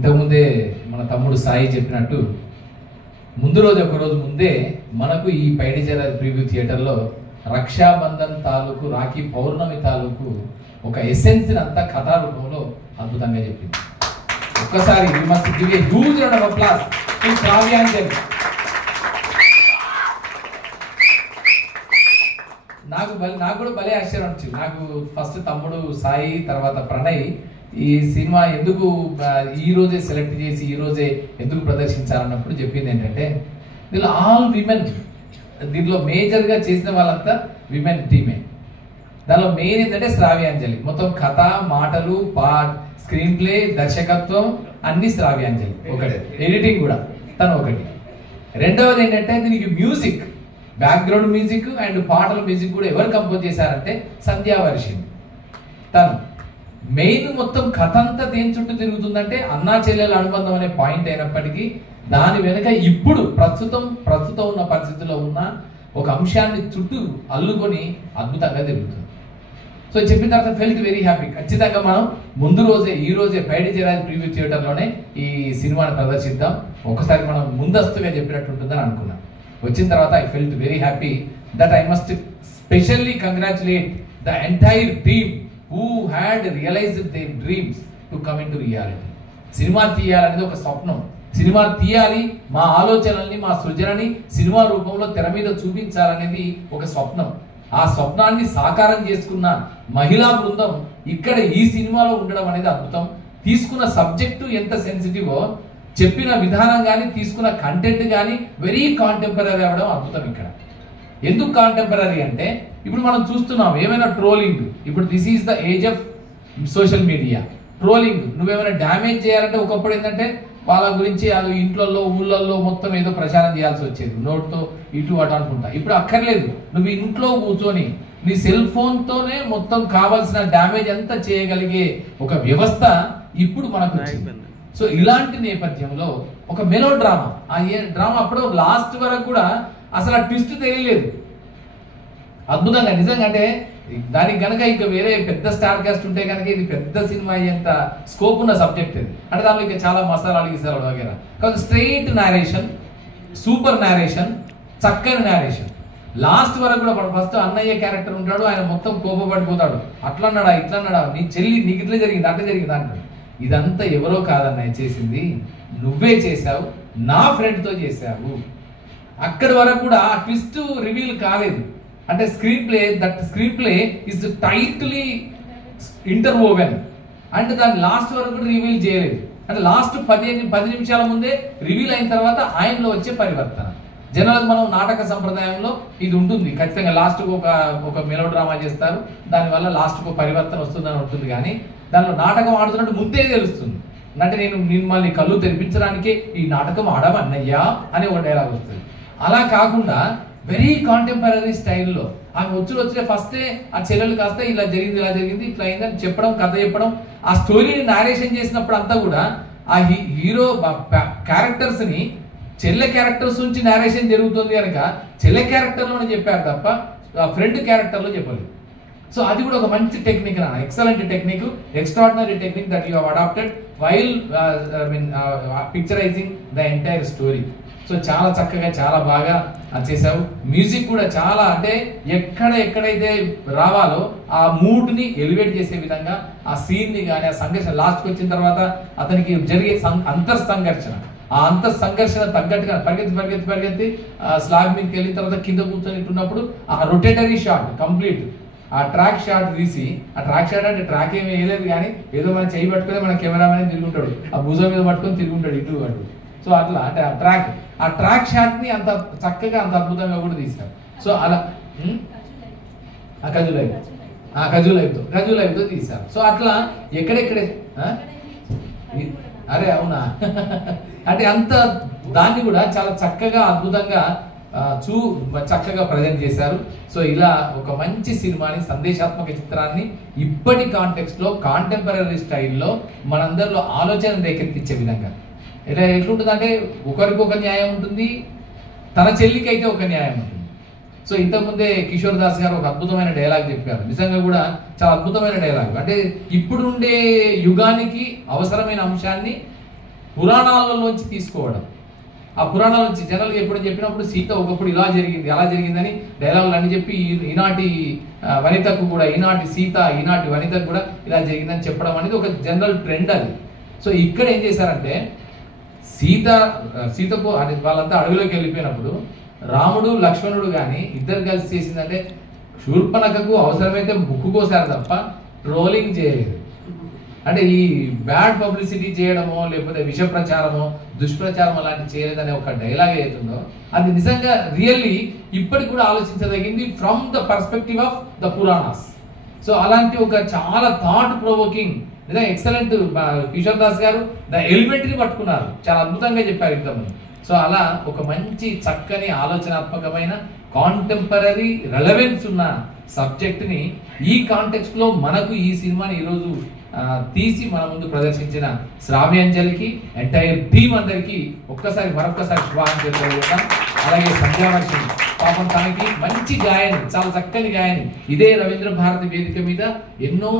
ఇంతకుముందే మన తమ్ముడు సాయి చెప్పినట్టు ముందు రోజు ఒకరోజు ముందే మనకు ఈ పైడిజర ప్రివ్యూ థియేటర్లో రక్షాబంధన్ తాలూకు రాఖీ పౌర్ణమి తాలూకు ఒక ఎసెన్స్ అంతా కథా రూపంలో అద్భుతంగా చెప్పింది. ఒక్కసారి we must give a huge round of applause to Shravyanjali. నాకు కూడా భలే ఆశ్చర్యం వచ్చింది. నాకు ఫస్ట్ తమ్ముడు సాయి తర్వాత ప్రణయ్ ఈ సినిమా ఎందుకు ఈ రోజే సెలెక్ట్ చేసి ఈ రోజే ఎందుకు ప్రదర్శించాలన్నప్పుడు చెప్పింది ఏంటంటే దీనిలో ఆల్ విమెన్, దీనిలో మేజర్గా చేసిన వాళ్ళంతా విమెన్ టీమే. దానిలో మెయిన్ ఏంటంటే శ్రావ్యాంజలి. మొత్తం కథ, మాటలు, స్క్రీన్ ప్లే, దర్శకత్వం అన్ని శ్రావ్యాంజలి ఒకటి, ఎడిటింగ్ కూడా తను ఒకటి. రెండవది ఏంటంటే దీనికి మ్యూజిక్, బ్యాక్గ్రౌండ్ మ్యూజిక్ అండ్ పాటల మ్యూజిక్ కూడా ఎవరు కంపోజ్ చేశారంటే సంధ్యావర్షిణి తను. మెయిన్ మొత్తం కథ అంతా దేని చుట్టూ తిరుగుతుందంటే అన్నా చెల్లెల అనుబంధం అనే పాయింట్ అయినప్పటికీ దాని వెనుక ఇప్పుడు ప్రస్తుతం ఉన్న పరిస్థితుల్లో ఉన్న ఒక అంశాన్ని చుట్టూ అల్లుకొని అద్భుతంగా తిరుగుతుంది. సో చెప్పిన తర్వాత ఫెల్ట్ వెరీ హ్యాపీ. ఖచ్చితంగా మనం ముందు రోజే ఈ రోజే పైడిజర ప్రివ్యూ థియేటర్లోనే ఈ సినిమాని ప్రదర్శిద్దాం. ఒకసారి మనం ముందస్తుగా చెప్పినట్టు ఉంటుందని అనుకున్నాం. వచ్చిన తర్వాత I felt very happy that I must specially congratulate the entire team who had realized their dreams to come into reality. సినిమా తీయాలనేది ఒక స్వప్నం. సినిమా తీయాలి, మా ఆలోచనల్ని, మా సృజనని సినిమా రూపంలో తెర మీద చూపించాలనేది ఒక స్వప్నం. ఆ స్వప్నాన్ని సాకారం చేసుకున్న మహిళా బృందం ఇక్కడ ఈ సినిమాలో ఉండడం అనేది అద్భుతం. తీసుకున్న సబ్జెక్టు ఎంత సెన్సిటివో, చెప్పిన విధానం కానీ తీసుకున్న కంటెంట్ కానీ వెరీ కాంటెంపరీ అవ్వడం అద్భుతం. ఇక్కడ ఎందుకు కాంటెంపరీ అంటే ఇప్పుడు మనం చూస్తున్నాం ఏమైనా ట్రోలింగ్. ఇప్పుడు this is the age of social media. Trolling నువ్వేమైనా డ్యామేజ్ చేయాలంటే ఒకప్పుడు ఏంటంటే వాళ్ళ గురించి వాళ్ళు ఇంట్లో ఊళ్ళల్లో మొత్తం ఏదో ప్రచారం చేయాల్సి వచ్చేది, నోట్తో ఇటు అటు అనుకుంటా. ఇప్పుడు అక్కర్లేదు, నువ్వు ఇంట్లో కూర్చొని నీ సెల్ ఫోన్తోనే మొత్తం కావాల్సిన డ్యామేజ్ అంతా చేయగలిగే ఒక వ్యవస్థ ఇప్పుడు మనకు వచ్చింది. సో ఇలాంటి నేపథ్యంలో ఒక మెలో డ్రామా, ఆ డ్రామా అప్పుడు లాస్ట్ వరకు కూడా అసలు ఆ ట్విస్ట్ తెలియలేదు. అద్భుతంగా నిజంగా అంటే దానికి కనుక ఇంకా వేరే పెద్ద స్టార్ కాస్ట్ ఉంటే కనుక ఇది పెద్ద సినిమా అయ్యేంత స్కోప్ ఉన్న సబ్జెక్ట్ ఇది. అంటే దానిలో ఇంకా చాలా మసాలాలు గీసాలు వగేరా. కాబట్టి స్ట్రైట్ నేరేషన్, సూపర్ నేరేషన్, చక్కని నేరేషన్. లాస్ట్ వరకు కూడా ఫస్ట్ అన్నయ్య క్యారెక్టర్ ఉంటాడు, ఆయన మొత్తం కోపపడిపోతాడు. అట్లా అన్నాడా ఇట్లా అన్నాడా, నీ చెల్లి నీకు ఇట్లా జరిగింది అట్లా జరిగింది అంటాడు. ఇదంతా ఎవరో కాదన్నయ్య చేసింది, నువ్వే చేశావు, నా ఫ్రెండ్తో చేశావు. అక్కడి వరకు కూడా ఆ ట్విస్ట్ రివీల్ కాలేదు. అంటే స్క్రీన్ ప్లే ఇస్ టైట్లీ ఇంటర్వోవెన్. అంటే దాన్ని లాస్ట్ వరకు కూడా రివీల్ చేయలేదు. అంటే లాస్ట్ 10 నిమిషాల ముందే రివీల్ అయిన తర్వాత ఆయనలో వచ్చే పరివర్తన. జనరల్గా మనం నాటక సంప్రదాయంలో ఇది ఉంటుంది, ఖచ్చితంగా లాస్ట్కు ఒక మెలో డ్రామా చేస్తారు, దానివల్ల లాస్ట్కు పరివర్తన వస్తుందని ఉంటుంది. కానీ దానిలో నాటకం ఆడుతున్నట్టు ముందే తెలుస్తుంది. అంటే నేను మిమ్మల్ని కళ్ళు తెరిపించడానికే ఈ నాటకం ఆడమన్నయ్యా అనే ఒక డైలాగ్ వస్తుంది. అలా కాకుండా వెరీ కాంటెంపరీ స్టైల్లో ఆమె వచ్చిన ఫస్టే ఆ చెల్లెలు కాస్త ఇలా జరిగింది ఇట్లా అయిందని చెప్పడం, కథ చెప్పడం, ఆ స్టోరీని నారేషన్ చేసినప్పుడు అంతా కూడా ఆ హీరో క్యారెక్టర్స్ ని చెల్లె క్యారెక్టర్స్ నుంచి నారేషన్ జరుగుతుంది కనుక చెల్లె క్యారెక్టర్లోనే చెప్పారు తప్ప ఫ్రెండ్ క్యారెక్టర్లో చెప్పలేదు. సో అది కూడా ఒక మంచి టెక్నిక్ అన్న, excellent technique, extraordinary technique that you have adapted while picturising the entire story. So చాలా చక్కగా చాలా బాగా చేసావు. మ్యూజిక్ కూడా చాలా అంటే ఎక్కడైతే రావాలో ఆ మూడ్ని ఎలివేట్ చేసే విధంగా ఆ సీన్ని కానీ ఆ సంఘర్షణ లాస్ట్కి వచ్చిన తర్వాత అతనికి జరిగే అంతర్సంఘర్షణ, ఆ అంతర్సంఘర్షణ తగ్గట్టుగా పరిగెత్తి స్లాబ్ మీదకి వెళ్ళిన తర్వాత కింద కూర్చొని ఉన్నప్పుడు ఆ రొటేటరీ షాట్ కంప్లీట్, ఆ ట్రాక్ షాట్ తీసి, ఆ ట్రాక్ షాట్ అంటే ట్రాక్ ఏమీ వేయలేదు కానీ ఏదో మనం చేయి పట్టుకుని మన కెమెరామెన్ తిరుగుంటాడు, ఆ భుజం మీద పట్టుకొని తిరుగుంటాడు ఇటు అటు. సో అట్లా అంటే ఆ ట్రాక్ షాట్ ని అంత చక్కగా అంత అద్భుతంగా కూడా తీశారు. సో అలా కజులైవ్తో తీశారు. సో అట్లా ఎక్కడెక్కడే అరే అవునా అంటే అంత దాన్ని కూడా చాలా చక్కగా అద్భుతంగా చక్కగా ప్రజెంట్ చేశారు. సో ఇలా ఒక మంచి సినిమాని, సందేశాత్మక చిత్రాన్ని ఇప్పటి కాంటెక్స్ట్ లో కాంటెంపరీ స్టైల్లో మనందరిలో ఆలోచన రేకెత్తించే విధంగా ఎట్లుంటుంది అంటే ఒకరికొక న్యాయం ఉంటుంది, తన చెల్లికి అయితే ఒక న్యాయం ఉంటుంది. సో ఇంతకుముందే కిషోర్ దాస్ గారు ఒక అద్భుతమైన డైలాగ్ చెప్పారు, నిజంగా కూడా చాలా అద్భుతమైన డైలాగ్. అంటే ఇప్పుడుండే యుగానికి అవసరమైన అంశాన్ని పురాణాలలోంచి తీసుకోవడం. ఆ పురాణాల నుంచి జనరల్గా ఎప్పుడు చెప్పినప్పుడు సీత ఒకప్పుడు ఇలా జరిగింది అలా జరిగిందని డైలాగులు అని చెప్పి ఈనాటి వనితకు కూడా, ఈనాటి సీత ఈనాటి వనితకు కూడా ఇలా జరిగిందని చెప్పడం అనేది ఒక జనరల్ ట్రెండ్ అది. సో ఇక్కడ ఏం చేశారంటే సీతకు వాళ్ళంతా అడవిలోకి వెళ్ళిపోయినప్పుడు రాముడు లక్ష్మణుడు కానీ ఇద్దరు కలిసి చేసిందంటే శూర్పణఖకు అవసరమైతే ముక్కు కోసారు తప్ప ట్రోలింగ్ చేయలేదు. అంటే ఈ బ్యాడ్ పబ్లిసిటీ చేయడమో లేకపోతే విష ప్రచారమో దుష్ప్రచారం అలాంటివి చేయలేదనే ఒక డైలాగ్ అవుతుందో అది నిజంగా రియల్లీ ఇప్పటికి కూడా ఆలోచించదగింది from the perspective of the Puranas. So అలాంటి ఒక చాలా థాట్ ప్రొవోకింగ్ నిజంగా ఎక్సలెంట్ కిషోర్ దాస్ గారు ద ఎలిమెంటరీ పట్టుకున్నారు, చాలా అద్భుతంగా చెప్పారు ఇంతకుముందు. సో అలా ఒక మంచి చక్కని ఆలోచనాత్మకమైన కాంటెంపరీ రెలవెన్స్ ఉన్న సబ్జెక్ట్ని ఈ కాంటెక్స్ట్ లో మనకు ఈ సినిమాని ఈరోజు తీసి మన ముందు ప్రదర్శించిన శ్రావ్యాంజలికి ఎంటైర్ టీమ్ అందరికీ మరొక్కసారి శుభాకాంక్షలు తెలుపుతాం. అలాగే సంధ్యావర్షిని పాపం తనకి మంచి గాయని, చాలా చక్కని గాయని, ఇదే రవీంద్ర భారతి వేదిక మీద ఎన్నో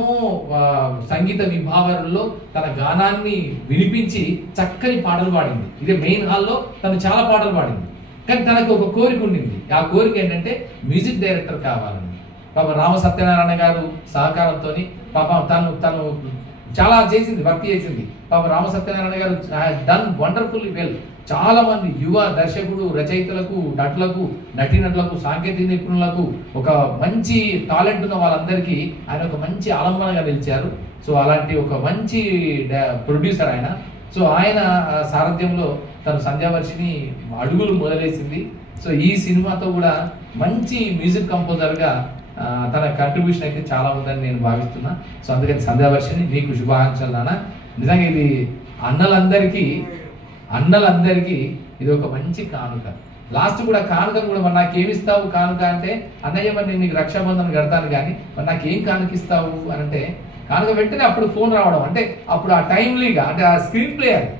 సంగీత విభావరుల్లో తన గానాన్ని వినిపించి చక్కని పాటలు పాడింది. ఇదే మెయిన్ హాల్లో తను చాలా పాటలు పాడింది. కానీ తనకు ఒక కోరిక ఉండింది. ఆ కోరిక ఏంటంటే మ్యూజిక్ డైరెక్టర్ కావాలని. పాప రామ సత్యనారాయణ గారు సహకారంతో పాపం తను చాలా చేసింది, వర్క్ చేసింది. పాప రామ సత్యనారాయణ గారు డన్ వండర్ఫుల్లీ వెల్. చాలా మంది యువ దర్శకుడు, రచయితలకు, నటీనటులకు, సాంకేతిక నిపుణులకు, ఒక మంచి టాలెంట్ ఉన్న వాళ్ళందరికీ ఆయన ఒక మంచి ఆలంబనగా నిలిచారు. సో అలాంటి ఒక మంచి ప్రొడ్యూసర్ ఆయన. సో ఆయన సారథ్యంలో తను సంధ్యావర్షిని అడుగులు మొదలేసింది. సో ఈ సినిమాతో కూడా మంచి మ్యూజిక్ కంపోజర్గా తన కంట్రిబ్యూషన్ అయితే చాలా ఉందని నేను భావిస్తున్నా. సో అందుకని సంధ్యావర్షిని నీకు శుభాకాంక్షలు నాన్న. నిజంగా ఇది అన్నలందరికీ ఇది ఒక మంచి కానుక. లాస్ట్ కూడా కానుకను కూడా మరి నాకేమిస్తావు కానుక అంటే, అన్నయ్య మరి నేను నీకు రక్షాబంధన్ కడతాను కానీ మరి నాకేం కానుకిస్తావు అని అంటే, కానుక వెంటనే అప్పుడు ఫోన్ రావడం, అంటే అప్పుడు ఆ టైమ్లీగా, అంటే ఆ స్క్రీన్ ప్లే అది,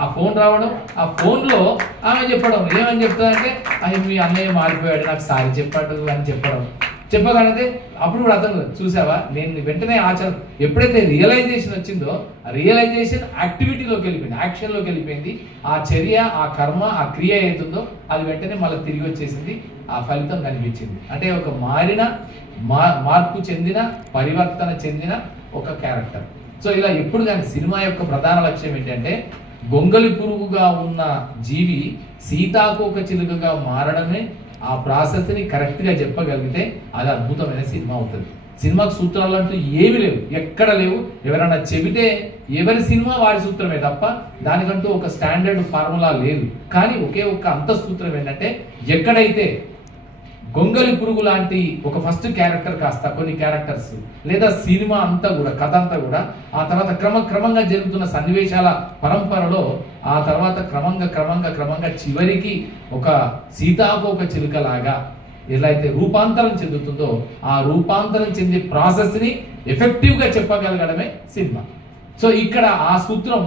ఆ ఫోన్ రావడం, ఆ ఫోన్లో ఆమె చెప్పడం, ఏమని చెప్తుందంటే అది మీ అన్నయ్య మారిపోయాడు, నాకు సారీ చెప్పాడు అని చెప్పగానే అప్పుడు కూడా అతను చూసావా నేను వెంటనే ఆచరణ, ఎప్పుడైతే రియలైజేషన్ వచ్చిందో ఆ రియలైజేషన్ యాక్టివిటీలోకి వెళ్ళిపోయింది, యాక్షన్లోకి వెళ్ళిపోయింది. ఆ చర్య, ఆ కర్మ, ఆ క్రియ ఏతుందో అది వెంటనే మళ్ళీ తిరిగి వచ్చేసింది, ఆ ఫలితం కనిపించింది. అంటే ఒక మార్పు చెందిన, పరివర్తన చెందిన ఒక క్యారెక్టర్. సో ఇలా ఎప్పుడు కానీ సినిమా యొక్క ప్రధాన లక్ష్యం ఏంటంటే గొంగలి పురుగుగా ఉన్న జీవి సీతాకోక చిలుకగా మారడమే. ఆ ప్రాసెస్ని కరెక్ట్గా చెప్పగలిగితే అది అద్భుతమైన సినిమా అవుతుంది. సినిమాకు సూత్రాలు అంటూ ఏమి లేవు, ఎక్కడ లేవు. ఎవరైనా చెబితే ఎవరి సినిమా వారి సూత్రమే తప్ప దానికంటూ ఒక స్టాండర్డ్ ఫార్ములా లేదు. కానీ ఒకే ఒక్క అంతఃసూత్రం ఏంటంటే ఎక్కడైతే గొంగలి పురుగు లాంటి ఒక ఫస్ట్ క్యారెక్టర్ కాస్త కొన్ని క్యారెక్టర్స్ లేదా సినిమా అంతా కూడా, కథ అంతా కూడా ఆ తర్వాత క్రమంగా జరుగుతున్న సన్నివేశాల పరంపరలో ఆ తర్వాత క్రమంగా చివరికి ఒక సీతాకోక చిలుకలాగా ఎలా అయితే రూపాంతరం చెందుతుందో ఆ రూపాంతరం చెందే ప్రాసెస్ని ఎఫెక్టివ్గా చెప్పగలగడమే సినిమా. సో ఇక్కడ ఆ సూత్రం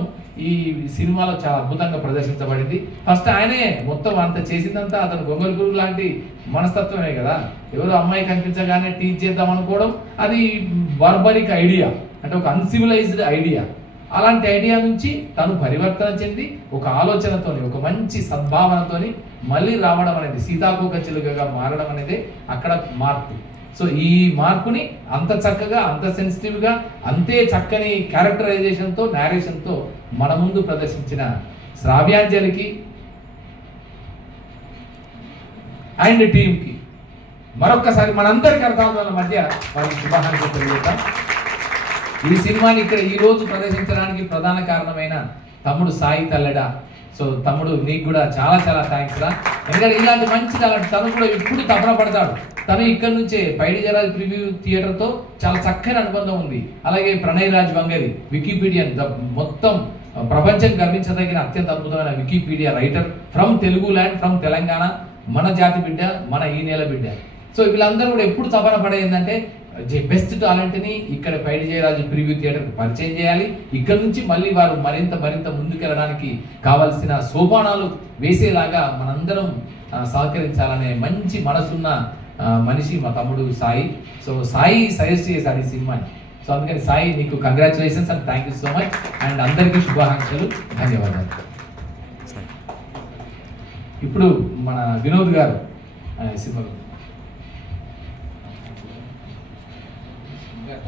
ఈ సినిమాలో చాలా అద్భుతంగా ప్రదర్శించబడింది. ఫస్ట్ ఆయనే మొత్తం అంత చేసిందంతా అతను గొంగలి పురుగు లాంటి మనస్తత్వమే కదా. ఎవరు అమ్మాయి కనిపించగానే టీచ్ చేద్దాం అనుకోవడం అది బార్బరిక్ ఐడియా, అంటే ఒక అన్సివిలైజ్డ్ ఐడియా. అలాంటి ఐడియా నుంచి తను పరివర్తన చెంది ఒక ఆలోచనతోని, ఒక మంచి సద్భావనతోని మళ్ళీ రావడం అనేది, సీతాకోక చిలుకగా మారడం అనేది అక్కడ మార్పు. సో ఈ మార్పుని అంత చక్కగా, అంత సెన్సిటివ్గా, అంతే చక్కని క్యారెక్టరైజేషన్తో, నేరేషన్తో మన ముందు ప్రదర్శించిన శ్రావ్యాంజలికి అండ్ టీంకి మరొక్కసారి మనందరికీ అర్థాల మధ్య వారికి శుభాకాంక్షలు తెలియజేద్దాం. ఈ సినిమాని ఇక్కడ ఈ రోజు ప్రదర్శించడానికి ప్రధాన కారణమైన తమ్ముడు సాయి తల్లెడ. సో తమ్ముడు నీకు కూడా చాలా థ్యాంక్స్ రా. ఎందుకంటే ఇలాంటి మంచి తను కూడా ఇప్పుడు తపన పడతాడు. తను ఇక్కడ నుంచే పైడి జరాజ్ ప్రివ్యూ థియేటర్తో చాలా చక్కని అనుబంధం ఉంది. అలాగే ప్రణయ్ రాజ్ వంగరి వికీపీడియన్, మొత్తం ప్రపంచం గర్వించదగిన అత్యంత అద్భుతమైన Wikipedia writer from Telugu land, from Telangana, మన జాతి బిడ్డ, మన ఈ నేల బిడ్డ. సో వీళ్ళందరూ కూడా ఎప్పుడు తపన పడేందంటే బెస్ట్ టాలెంట్ని ఇక్కడ పైడి జయరాజు ప్రివ్యూ థియేటర్కి పరిచయం చేయాలి. ఇక్కడ నుంచి మళ్ళీ వారు మరింత ముందుకెళ్ళడానికి కావాల్సిన సోపానాలు వేసేలాగా మనందరం సహకరించాలనే మంచి మనసున్న మనిషి మా తమ్ముడు సాయి. సో సాయి సజెస్ట్ చేశాడు ఈ సినిమాని. సో సో అందుకని సాయి నీకు congratulations and thank you so much and అందరికీ శుభాకాంక్షలు, ధన్యవాదాలు. ఇప్పుడు మన వినోద్ గారు సినిమా